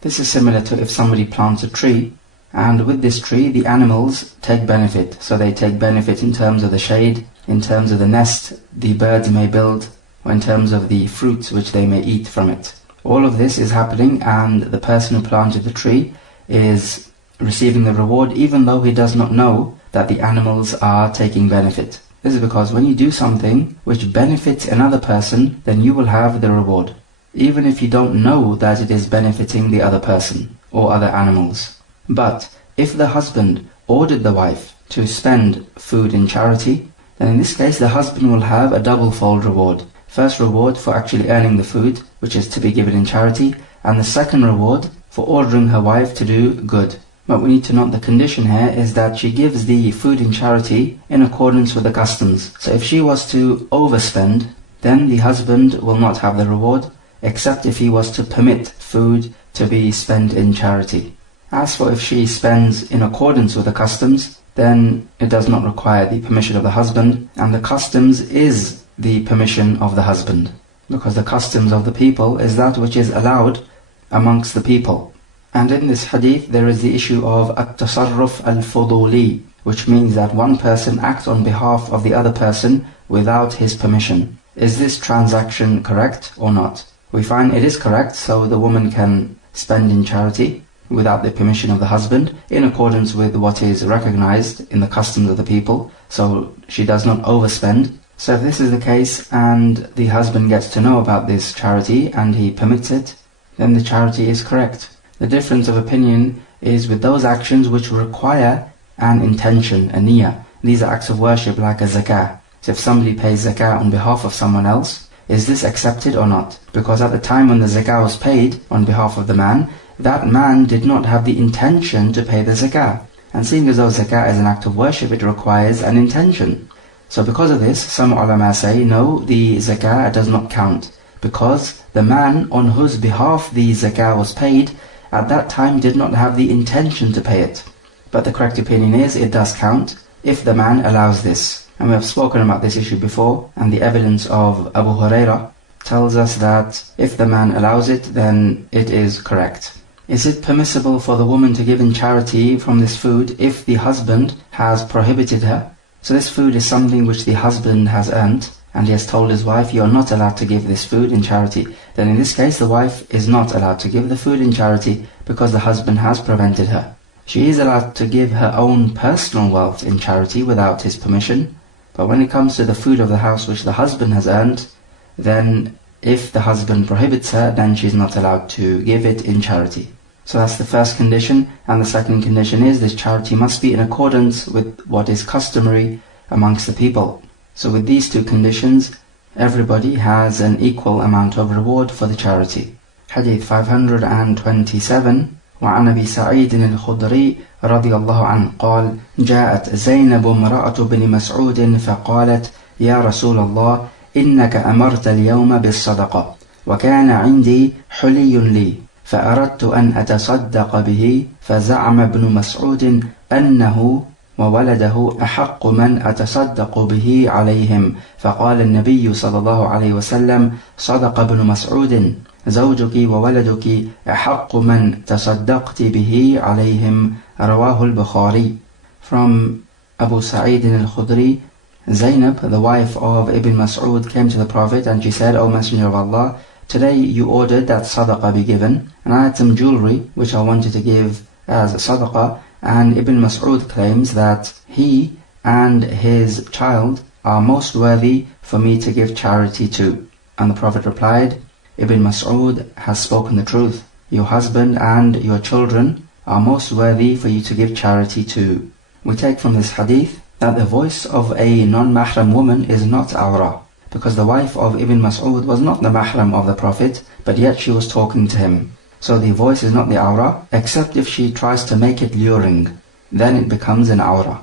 This is similar to if somebody plants a tree, and with this tree the animals take benefit. So they take benefit in terms of the shade, in terms of the nest the birds may build, or in terms of the fruits which they may eat from it. All of this is happening, and the person who planted the tree is receiving the reward even though he does not know that the animals are taking benefit. This is because when you do something which benefits another person, then you will have the reward, even if you don't know that it is benefiting the other person or other animals. But if the husband ordered the wife to spend food in charity, then in this case the husband will have a double-fold reward. First reward for actually earning the food, which is to be given in charity, and the second reward for ordering her wife to do good. But we need to note the condition here is that she gives the food in charity in accordance with the customs. So if she was to overspend, then the husband will not have the reward, except if he was to permit food to be spent in charity. As for if she spends in accordance with the customs, then it does not require the permission of the husband, and the customs is the permission of the husband, because the customs of the people is that which is allowed amongst the people. And in this hadith there is the issue of at-tasarruf al-fuduli, which means that one person acts on behalf of the other person without his permission. Is this transaction correct or not? We find it is correct, so the woman can spend in charity without the permission of the husband, in accordance with what is recognized in the customs of the people, so she does not overspend. So if this is the case, and the husband gets to know about this charity and he permits it, then the charity is correct. The difference of opinion is with those actions which require an intention, a niyyah. These are acts of worship like a zakah. So if somebody pays zakah on behalf of someone else, is this accepted or not? Because at the time when the zakah was paid on behalf of the man, that man did not have the intention to pay the zakah. And seeing as though zakah is an act of worship, it requires an intention. So because of this, some ulama say, no, the zakah does not count, because the man on whose behalf the zakah was paid at that time did not have the intention to pay it. But the correct opinion is it does count if the man allows this. And we have spoken about this issue before, and the evidence of Abu Hurairah tells us that if the man allows it, then it is correct. Is it permissible for the woman to give in charity from this food if the husband has prohibited her? So this food is something which the husband has earned, and he has told his wife, you are not allowed to give this food in charity, then in this case the wife is not allowed to give the food in charity because the husband has prevented her. She is allowed to give her own personal wealth in charity without his permission, but when it comes to the food of the house which the husband has earned, then if the husband prohibits her, then she is not allowed to give it in charity. So that's the first condition, and the second condition is this charity must be in accordance with what is customary amongst the people. So with these two conditions, everybody has an equal amount of reward for the charity. Hadith 527. وعن أبي سعيد الخدري رضي الله عنه قال جاءت زينب امرأة بن مسعود فقالت يا رسول الله إنك أمرت اليوم بالصدقة وكان عندي حلي لي فأردت أن أتصدق به فزعم ابن مسعود أنه وولده أحق من أتصدق به عليهم فقال النبي صلى الله عليه وسلم صدق ابن مسعود زوجك وولدك أحق من تصدقت به عليهم رواه البخاري. From Abu Sa'id al-Khudri, Zainab, the wife of Ibn Mas'ud, came to the Prophet and she said, O Messenger of Allah, today you ordered that sadaqah be given, and I had some jewelry which I wanted to give as sadaqah, and Ibn Mas'ud claims that he and his child are most worthy for me to give charity to. And the Prophet replied, Ibn Mas'ud has spoken the truth. Your husband and your children are most worthy for you to give charity to. We take from this hadith that the voice of a non-mahram woman is not awra, because the wife of Ibn Mas'ud was not the mahram of the Prophet, but yet she was talking to him. So the voice is not the awra, except if she tries to make it luring, then it becomes an awra.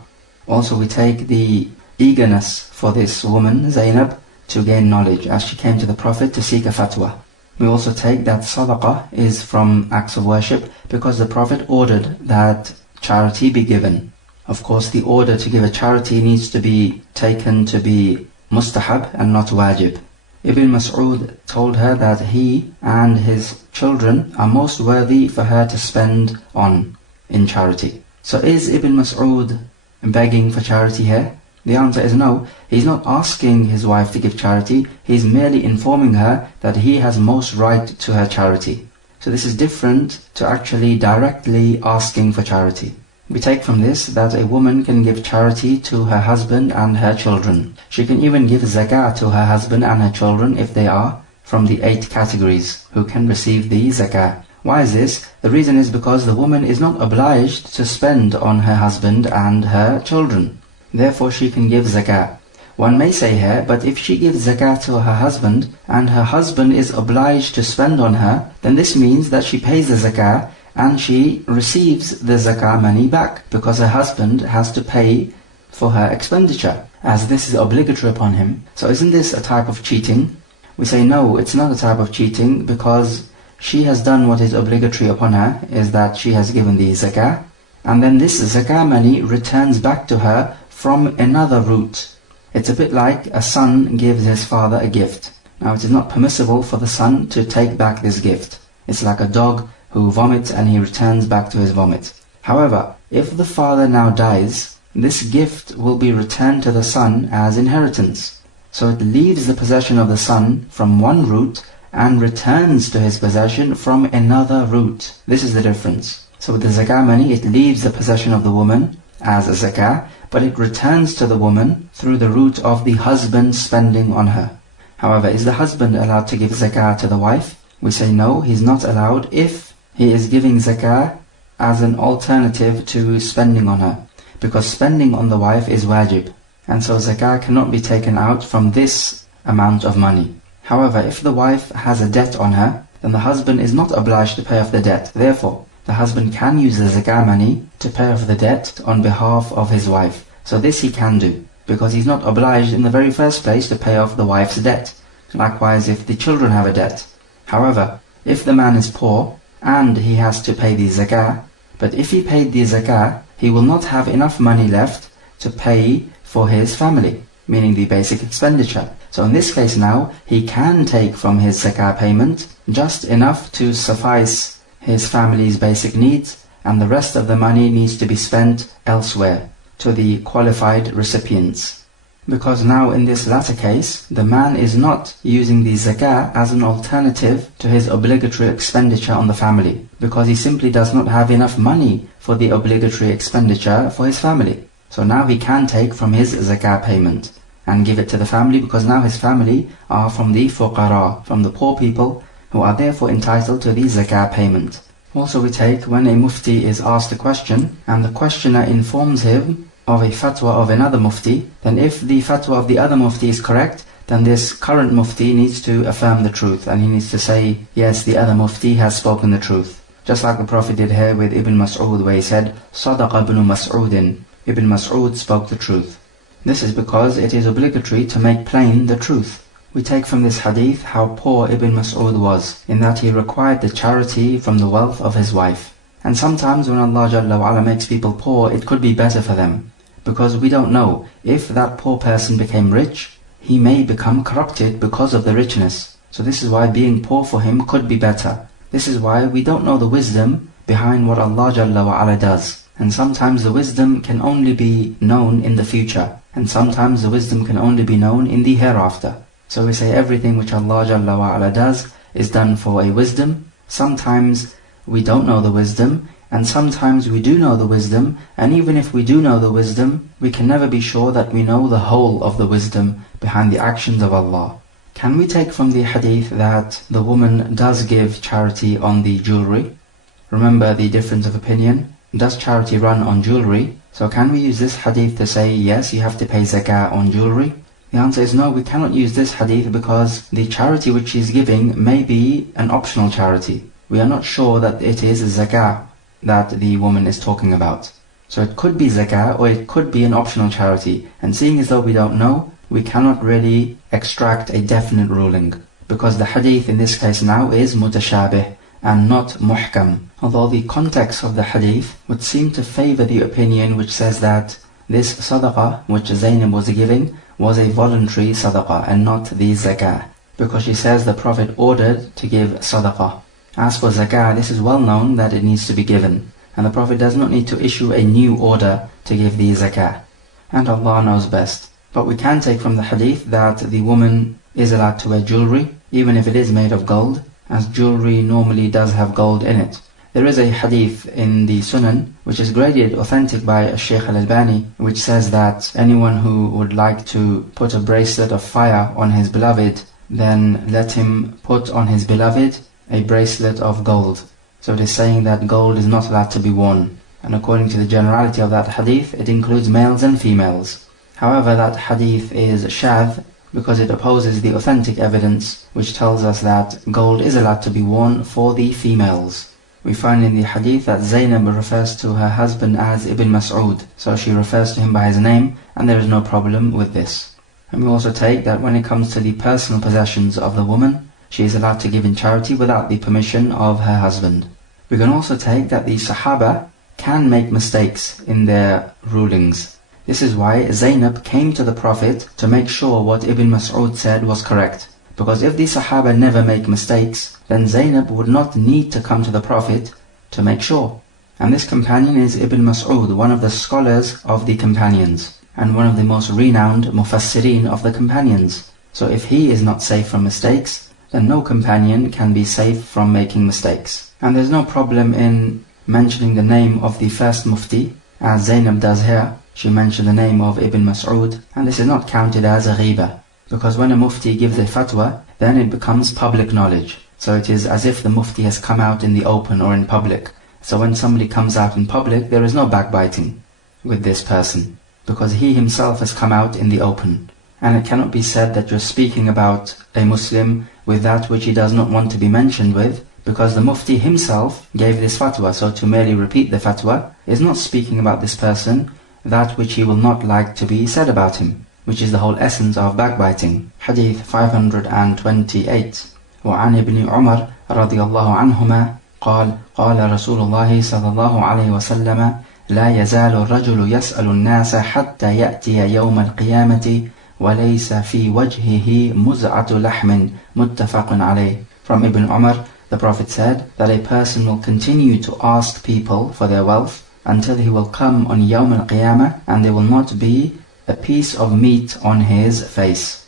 Also we take the eagerness for this woman, Zainab, to gain knowledge, as she came to the Prophet to seek a fatwa. We also take that sadaqah is from acts of worship, because the Prophet ordered that charity be given. Of course, the order to give a charity needs to be taken to be mustahab and not wajib. Ibn Mas'ud told her that he and his children are most worthy for her to spend on in charity. So is Ibn Mas'ud begging for charity here? The answer is no. He's not asking his wife to give charity, he's merely informing her that he has most right to her charity. So this is different to actually directly asking for charity. We take from this that a woman can give charity to her husband and her children. She can even give zakah to her husband and her children if they are from the 8 categories who can receive the zakah. Why is this? The reason is because the woman is not obliged to spend on her husband and her children. Therefore she can give zakah. One may say here, but if she gives zakah to her husband and her husband is obliged to spend on her, then this means that she pays the zakah and she receives the zakah money back, because her husband has to pay for her expenditure, as this is obligatory upon him. So isn't this a type of cheating? We say no, it's not a type of cheating, because she has done what is obligatory upon her, is that she has given the zakah, and then this zakah money returns back to her from another route. It's a bit like a son gives his father a gift. Now it is not permissible for the son to take back this gift. It's like a dog who vomits and he returns back to his vomit. However, if the father now dies, this gift will be returned to the son as inheritance. So it leaves the possession of the son from one route and returns to his possession from another route. This is the difference. So with the zakah money, it leaves the possession of the woman as a zakah, but it returns to the woman through the route of the husband spending on her. However, is the husband allowed to give zakah to the wife? We say no, he's not allowed if he is giving zakah as an alternative to spending on her, because spending on the wife is wajib, and so zakah cannot be taken out from this amount of money. However, if the wife has a debt on her, then the husband is not obliged to pay off the debt. Therefore, the husband can use the zakah money to pay off the debt on behalf of his wife. So this he can do, because he's not obliged in the very first place to pay off the wife's debt. Likewise, if the children have a debt. However, if the man is poor and he has to pay the zakah, but if he paid the zakah, he will not have enough money left to pay for his family, meaning the basic expenditure. So in this case now, he can take from his zakah payment just enough to suffice his family's basic needs, and the rest of the money needs to be spent elsewhere, to the qualified recipients. Because now in this latter case, the man is not using the zakah as an alternative to his obligatory expenditure on the family, because he simply does not have enough money for the obligatory expenditure for his family. So now he can take from his zakah payment and give it to the family, because now his family are from the fuqara, from the poor people, who are therefore entitled to the zakah payment. Also we take when a mufti is asked a question and the questioner informs him of a fatwa of another mufti, then if the fatwa of the other mufti is correct, then this current mufti needs to affirm the truth, and he needs to say, yes, the other mufti has spoken the truth. Just like the Prophet did here with Ibn Mas'ud, where he said, Sadaqa ibn Mas'udin, Ibn Mas'ud spoke the truth. This is because it is obligatory to make plain the truth. We take from this hadith how poor Ibn Mas'ud was, in that he required the charity from the wealth of his wife. And sometimes when Allah Jalla wa Ala makes people poor, it could be better for them. Because we don't know, if that poor person became rich, he may become corrupted because of the richness. So this is why being poor for him could be better. This is why we don't know the wisdom behind what Allah Jalla wa Ala does. And sometimes the wisdom can only be known in the future. And sometimes the wisdom can only be known in the hereafter. So we say everything which Allah Jalla wa Ala does is done for a wisdom. Sometimes we don't know the wisdom, and sometimes we do know the wisdom, and even if we do know the wisdom, we can never be sure that we know the whole of the wisdom behind the actions of Allah. Can we take from the hadith that the woman does give charity on the jewelry? Remember the difference of opinion. Does charity run on jewelry? So can we use this hadith to say, yes, you have to pay zakah on jewelry? The answer is no, we cannot use this hadith because the charity which she is giving may be an optional charity. We are not sure that it is zakah that the woman is talking about. So it could be zakah or it could be an optional charity. And seeing as though we don't know, we cannot really extract a definite ruling. Because the hadith in this case now is mutashabih and not muhkam. Although the context of the hadith would seem to favor the opinion which says that this sadaqah which Zainab was giving was a voluntary sadaqah and not the zakah. Because she says the Prophet ordered to give sadaqah. As for zakah, this is well known that it needs to be given, and the Prophet does not need to issue a new order to give the zakah. And Allah knows best. But we can take from the hadith that the woman is allowed to wear jewelry, even if it is made of gold, as jewelry normally does have gold in it. There is a hadith in the Sunan, which is graded authentic by Shaykh Al-Albani, which says that anyone who would like to put a bracelet of fire on his beloved, then let him put on his beloved a bracelet of gold. So it is saying that gold is not allowed to be worn. And according to the generality of that hadith, it includes males and females. However, that hadith is shadh because it opposes the authentic evidence which tells us that gold is allowed to be worn for the females. We find in the hadith that Zainab refers to her husband as Ibn Mas'ud, so she refers to him by his name, and there is no problem with this. And we also take that when it comes to the personal possessions of the woman, she is allowed to give in charity without the permission of her husband. We can also take that the Sahaba can make mistakes in their rulings. This is why Zainab came to the Prophet to make sure what Ibn Mas'ud said was correct. Because if the Sahaba never make mistakes, then Zainab would not need to come to the Prophet to make sure. And this companion is Ibn Mas'ud, one of the scholars of the companions, and one of the most renowned mufassirin of the companions. So if he is not safe from mistakes, then no companion can be safe from making mistakes. And there's no problem in mentioning the name of the first mufti, as Zainab does here. She mentioned the name of Ibn Mas'ud, and this is not counted as a ghiba, because when a mufti gives a fatwa, then it becomes public knowledge. So it is as if the mufti has come out in the open or in public. So when somebody comes out in public, there is no backbiting with this person, because he himself has come out in the open. And it cannot be said that you're speaking about a Muslim with that which he does not want to be mentioned with, because the mufti himself gave this fatwa. So to merely repeat the fatwa is not speaking about this person that which he will not like to be said about him, which is the whole essence of backbiting. Hadith 528. وعن ابن عمر رضي الله عنهما قال قال رسول الله صلى الله عليه وسلم لا يزال الرجل يسأل الناس حتى يأتي يوم القيامة وليس في وجهه مزعة لحم متفق عليه. From Ibn Umar, the Prophet said that a person will continue to ask people for their wealth until he will come on Yawm al-Qiyamah and there will not be a piece of meat on his face.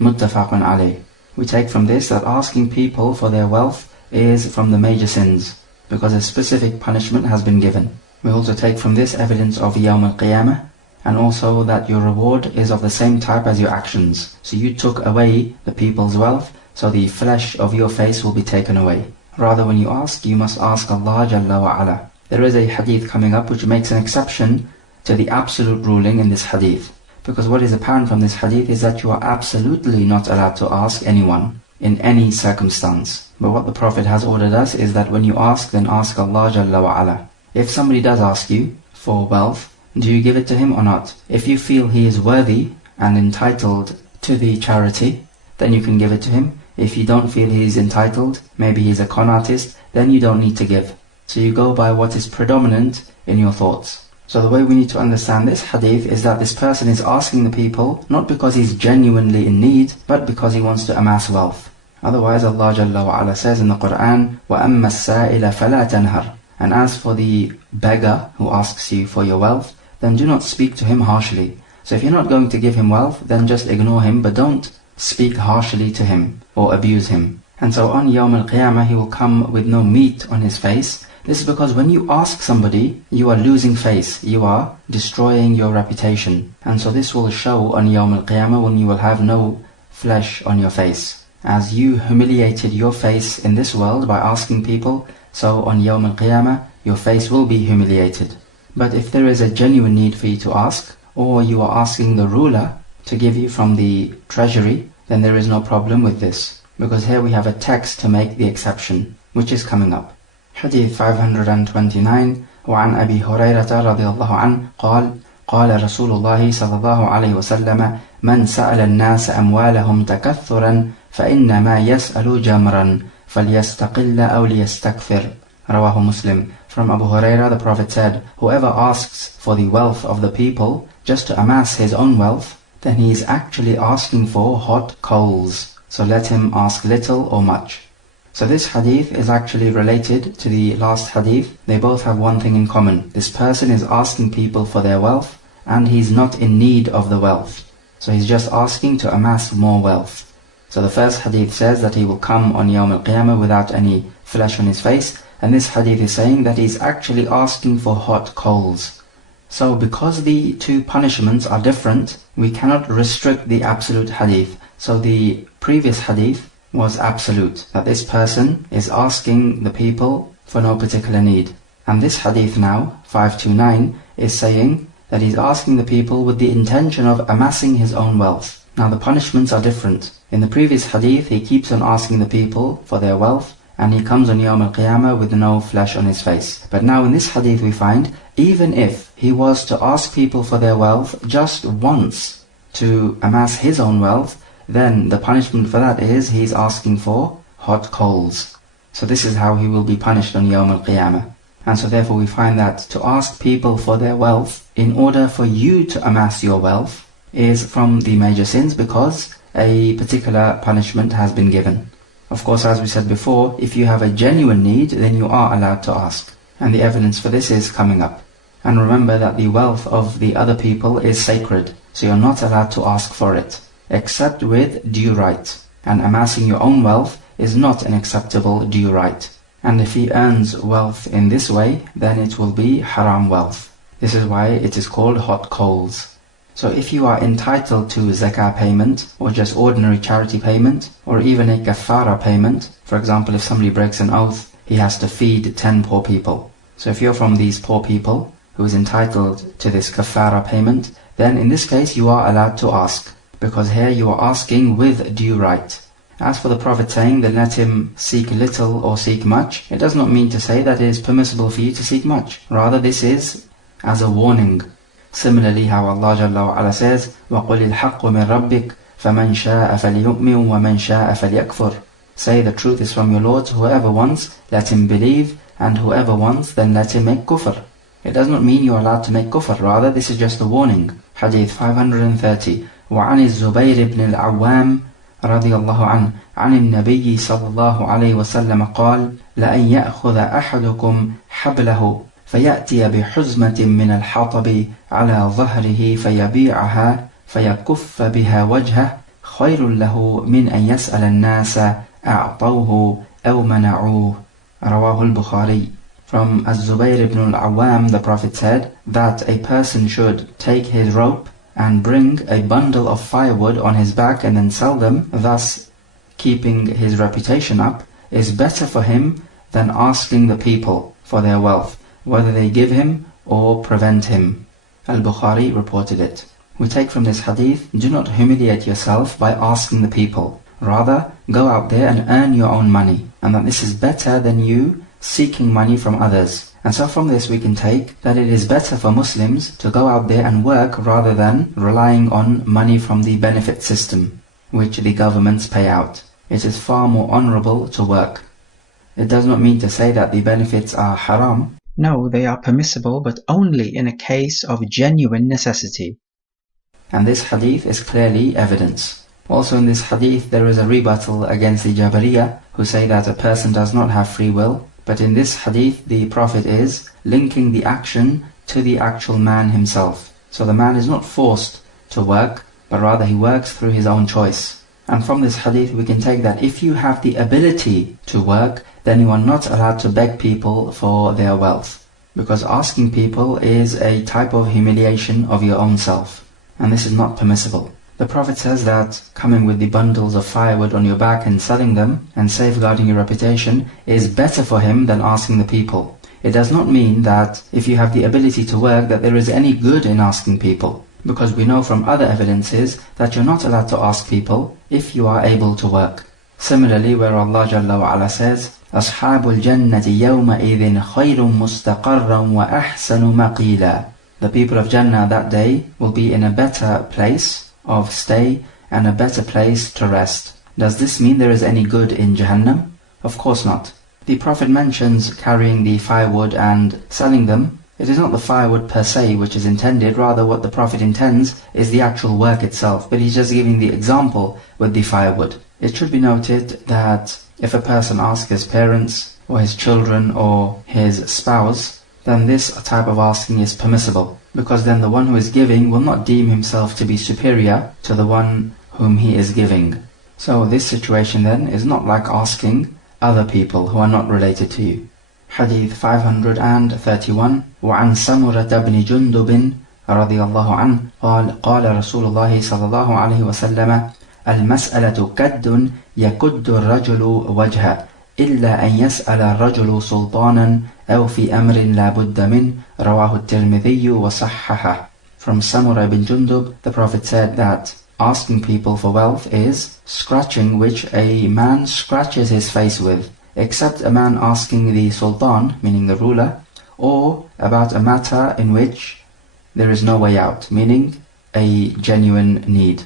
Muttafaqun alayh. We take from this that asking people for their wealth is from the major sins, because a specific punishment has been given. We also take from this evidence of Yawm al-Qiyamah, and also that your reward is of the same type as your actions. So you took away the people's wealth, so the flesh of your face will be taken away. Rather, when you ask, you must ask Allah Jalla wa Ala. There is a hadith coming up which makes an exception to the absolute ruling in this hadith. Because what is apparent from this hadith is that you are absolutely not allowed to ask anyone in any circumstance. But what the Prophet has ordered us is that when you ask, then ask Allah Jalla wa Ala. If somebody does ask you for wealth, do you give it to him or not? If you feel he is worthy and entitled to the charity, then you can give it to him. If you don't feel he is entitled, maybe he's a con artist, then you don't need to give. So you go by what is predominant in your thoughts. So the way we need to understand this hadith is that this person is asking the people not because he's genuinely in need, but because he wants to amass wealth. Otherwise, Allah Jalla wa Ala says in the Quran, وَأَمَّا السَّائِلَ فَلَا تَنْهَرْ. And as for the beggar who asks you for your wealth, then do not speak to him harshly. So if you're not going to give him wealth, then just ignore him, but don't speak harshly to him or abuse him. And so on Yawm al-Qiyamah, he will come with no meat on his face. This is because when you ask somebody, you are losing face, you are destroying your reputation. And so this will show on Yawm al-Qiyamah when you will have no flesh on your face. As you humiliated your face in this world by asking people, so on Yawm al-Qiyamah, your face will be humiliated. But if there is a genuine need for you to ask, or you are asking the ruler to give you from the treasury, then there is no problem with this. Because here we have a text to make the exception, which is coming up. Hadith 529, وعن أبي هريرة رضي الله عنه قال قال رسول الله صلى الله عليه وسلم من سأل الناس أموالهم تكثرا فإنما يسأل جمرا فليستقل أو ليستكثر. رواه Muslim. From Abu Hurairah, the Prophet said, whoever asks for the wealth of the people just to amass his own wealth, then he is actually asking for hot coals. So let him ask little or much. So this hadith is actually related to the last hadith. They both have one thing in common. This person is asking people for their wealth, and he's not in need of the wealth. So he's just asking to amass more wealth. So the first hadith says that he will come on Yawm al-Qiyamah without any flesh on his face. And this hadith is saying that he's actually asking for hot coals. So because the two punishments are different, we cannot restrict the absolute hadith. So the previous hadith was absolute, that this person is asking the people for no particular need. And this hadith now, 529, is saying that he's asking the people with the intention of amassing his own wealth. Now the punishments are different. In the previous hadith, he keeps on asking the people for their wealth, and he comes on Yawm al-Qiyamah with no flesh on his face. But now in this hadith we find, even if he was to ask people for their wealth just once to amass his own wealth, then the punishment for that is he's asking for hot coals. So this is how he will be punished on Yawm al-Qiyamah. And so therefore we find that to ask people for their wealth in order for you to amass your wealth is from the major sins, because a particular punishment has been given. Of course, as we said before, if you have a genuine need, then you are allowed to ask. And the evidence for this is coming up. And remember that the wealth of the other people is sacred, so you're not allowed to ask for it, except with due right. And amassing your own wealth is not an acceptable due right. And if he earns wealth in this way, then it will be haram wealth. This is why it is called hot coals. So if you are entitled to zakah payment, or just ordinary charity payment, or even a kafara payment, for example, if somebody breaks an oath, he has to feed 10 poor people. So if you're from these poor people who is entitled to this kafara payment, then in this case you are allowed to ask, because here you are asking with due right. As for the Prophet saying that let him seek little or seek much, it does not mean to say that it is permissible for you to seek much. Rather, this is as a warning. Similarly, how Allah Jalla wa Ala says, وَقُلِ الْحَقُّ مِنْ رَبِّكَ فَمَنْ شَاءَ فَلْيُؤْمِنْ وَمَنْ شَاءَ فَلْيَكْفُرْ. Say the truth is from your Lord, whoever wants, let him believe, and whoever wants, then let him make kufr. It does not mean you are allowed to make kufr, rather this is just a warning. Hadith 530. وعن الزبير بن العوام رضي الله عنه عن النبي صلى الله عليه وسلم قال لأن يأخذ أحدكم حبله فيأتي بحزمة من الحطب على ظهره فيبيعها فيكف بها وجهه خير له من أن يسأل الناس أعطوه أو منعوه. رواه البخاري. From Az-Zubayr ibn al-Awwam, the Prophet said that a person should take his rope and bring a bundle of firewood on his back and then sell them, thus keeping his reputation up, is better for him than asking the people for their wealth, whether they give him or prevent him. Al-Bukhari reported it. We take from this hadith, do not humiliate yourself by asking the people. Rather, go out there and earn your own money, and that this is better than you seeking money from others. And so from this we can take that it is better for Muslims to go out there and work rather than relying on money from the benefit system, which the governments pay out. It is far more honorable to work. It does not mean to say that the benefits are haram. No, they are permissible, but only in a case of genuine necessity. And this hadith is clearly evidence. Also in this hadith there is a rebuttal against the Jabariyah, who say that a person does not have free will. But in this hadith the Prophet is linking the action to the actual man himself. So the man is not forced to work, but rather he works through his own choice. And from this hadith we can take that if you have the ability to work, then you are not allowed to beg people for their wealth. Because asking people is a type of humiliation of your own self. And this is not permissible. The Prophet says that coming with the bundles of firewood on your back and selling them and safeguarding your reputation is better for him than asking the people. It does not mean that if you have the ability to work that there is any good in asking people, because we know from other evidences that you're not allowed to ask people if you are able to work. Similarly, where Allah Jalla wa Ala says, أَصْحَابُ الْجَنَّةِ يَوْمَئِذٍ خَيْرٌ مُسْتَقَرًّا وَأَحْسَنُ مَقِيلًا. The people of Jannah that day will be in a better place of stay and a better place to rest. Does this mean there is any good in Jahannam? Of course not. The Prophet mentions carrying the firewood and selling them. It is not the firewood per se which is intended, rather what the Prophet intends is the actual work itself, but he's just giving the example with the firewood. It should be noted that if a person asks his parents or his children or his spouse, then this type of asking is permissible, because then the one who is giving will not deem himself to be superior to the one whom he is giving. So this situation then is not like asking other people who are not related to you. Hadith 531. وعن سمرة بن جندب رضي الله عنه قال قال رسول الله صلى الله عليه وسلم المسألة كد يكد الرجل وجهه إلا أن يسأل الرجل سلطانا أو في أمر لا بد منه. رواه الترمذي وصححه. From Samurah ibn Jundub, the Prophet said that asking people for wealth is scratching which a man scratches his face with, except a man asking the sultan, meaning the ruler, or about a matter in which there is no way out, meaning a genuine need.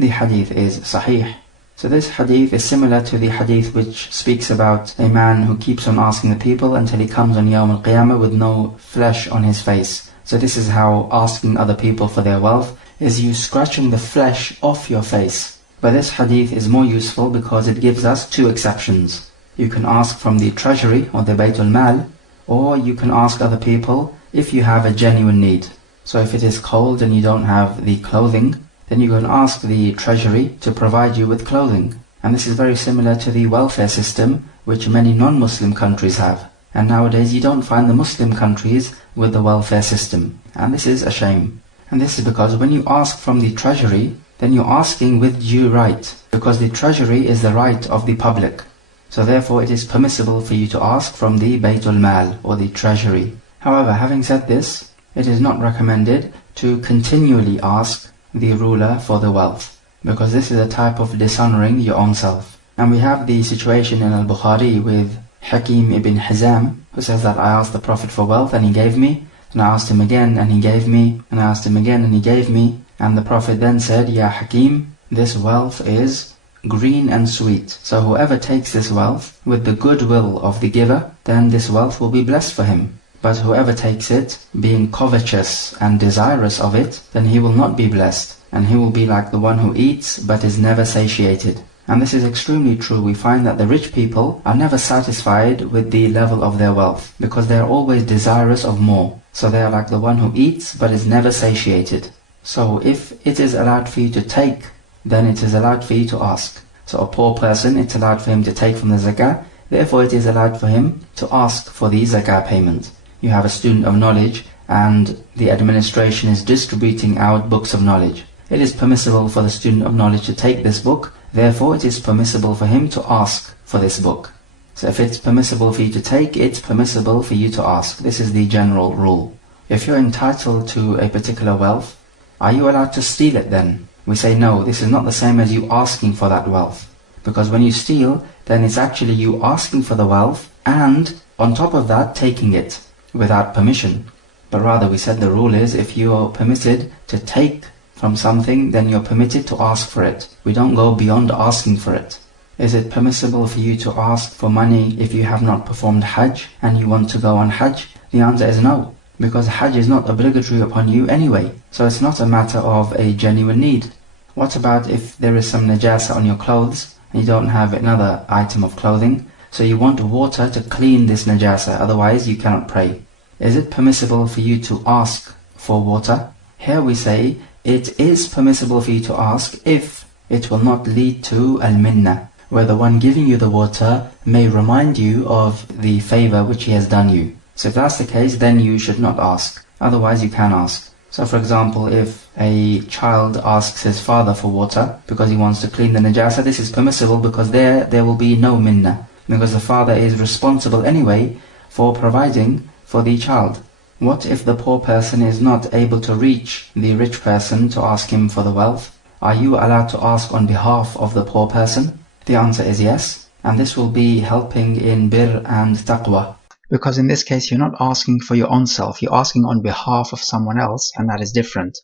The hadith is sahih. So this hadith is similar to the hadith which speaks about a man who keeps on asking the people until he comes on Yawm al-Qiyamah with no flesh on his face. So this is how asking other people for their wealth is you scratching the flesh off your face. But this hadith is more useful because it gives us two exceptions. You can ask from the treasury or the Baytul Mal, or you can ask other people if you have a genuine need. So if it is cold and you don't have the clothing, then you can ask the treasury to provide you with clothing. And this is very similar to the welfare system which many non-Muslim countries have. And nowadays you don't find the Muslim countries with the welfare system. And this is a shame. And this is because when you ask from the treasury, then you're asking with due right, because the treasury is the right of the public. So therefore it is permissible for you to ask from the Baytul Mal or the treasury. However, having said this, it is not recommended to continually ask the ruler for the wealth, because this is a type of dishonoring your own self. And we have the situation in Al-Bukhari with Hakim ibn Hizam, who says that I asked the Prophet for wealth and he gave me, and I asked him again and he gave me, and I asked him again and he gave me, and the Prophet then said, Ya Hakim, this wealth is green and sweet, so whoever takes this wealth with the goodwill of the giver, then this wealth will be blessed for him. But whoever takes it, being covetous and desirous of it, then he will not be blessed, and he will be like the one who eats but is never satiated. And this is extremely true. We find that the rich people are never satisfied with the level of their wealth because they are always desirous of more. So they are like the one who eats but is never satiated. So if it is allowed for you to take, then it is allowed for you to ask. So a poor person, it's allowed for him to take from the zakah, therefore it is allowed for him to ask for the zakah payment. You have a student of knowledge and the administration is distributing out books of knowledge. It is permissible for the student of knowledge to take this book, therefore it is permissible for him to ask for this book. So if it's permissible for you to take, it's permissible for you to ask. This is the general rule. If you're entitled to a particular wealth, are you allowed to steal it then? We say no, this is not the same as you asking for that wealth. Because when you steal, then it's actually you asking for the wealth and on top of that taking it without permission. But rather we said the rule is if you are permitted to take from something, then you're permitted to ask for it. We don't go beyond asking for it. Is it permissible for you to ask for money if you have not performed Hajj and you want to go on Hajj? The answer is no, because Hajj is not obligatory upon you anyway. So it's not a matter of a genuine need. What about if there is some najasa on your clothes and you don't have another item of clothing, so you want water to clean this najasa, otherwise you cannot pray? Is it permissible for you to ask for water? Here we say it is permissible for you to ask if it will not lead to al-minna, where the one giving you the water may remind you of the favor which he has done you. So if that's the case, then you should not ask. Otherwise you can ask. So for example, if a child asks his father for water because he wants to clean the najasa, this is permissible because there will be no minna, because the father is responsible anyway for providing for the child. What if the poor person is not able to reach the rich person to ask him for the wealth? Are you allowed to ask on behalf of the poor person? The answer is yes, and this will be helping in bir and taqwa. Because in this case, you're not asking for your own self, you're asking on behalf of someone else, and that is different.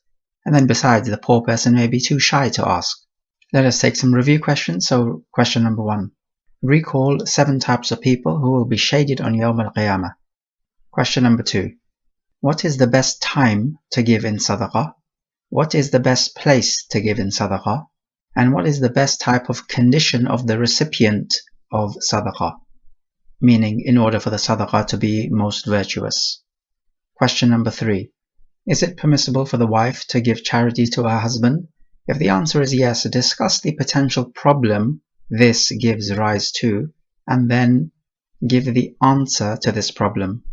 And then besides, the poor person may be too shy to ask. Let us take some review questions. So, question number 1. Recall 7 types of people who will be shaded on Yawm al-Qiyamah. Question number 2. What is the best time to give in sadaqah? What is the best place to give in sadaqah? And what is the best type of condition of the recipient of sadaqah? Meaning, in order for the sadaqah to be most virtuous. Question number 3. Is it permissible for the wife to give charity to her husband? If the answer is yes, discuss the potential problem this gives rise to, and then give the answer to this problem.